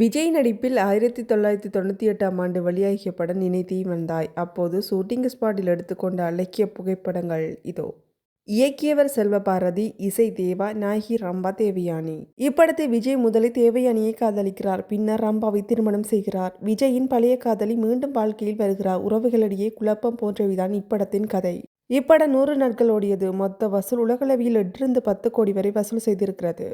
விஜய் நடிப்பில் 1998ஆம் ஆண்டு வெளியாகிய படம் நினைத்தே வந்தாய். அப்போது ஷூட்டிங் ஸ்பாட்டில் எடுத்துக்கொண்ட அழகிய புகைப்படங்கள் இதோ. இயக்கியவர் செல்வபாரதி, இசை தேவா, நாயகி ரம்பா தேவயானி. இப்படத்தை விஜய் முதலில் தேவயானியை காதலிக்கிறார். பின்னர் ரம்பாவை திருமணம் செய்கிறார். விஜயின் பழைய காதலி மீண்டும் வாழ்க்கையில் வருகிறார். உறவுகளிடையே குழப்பம் போன்றவைதான் இப்படத்தின் கதை. இப்படம் 100 நாட்கள் ஓடியது. மொத்த வசூல் உலகளவில் 8 to 10 கோடி வரை வசூல் செய்திருக்கிறது.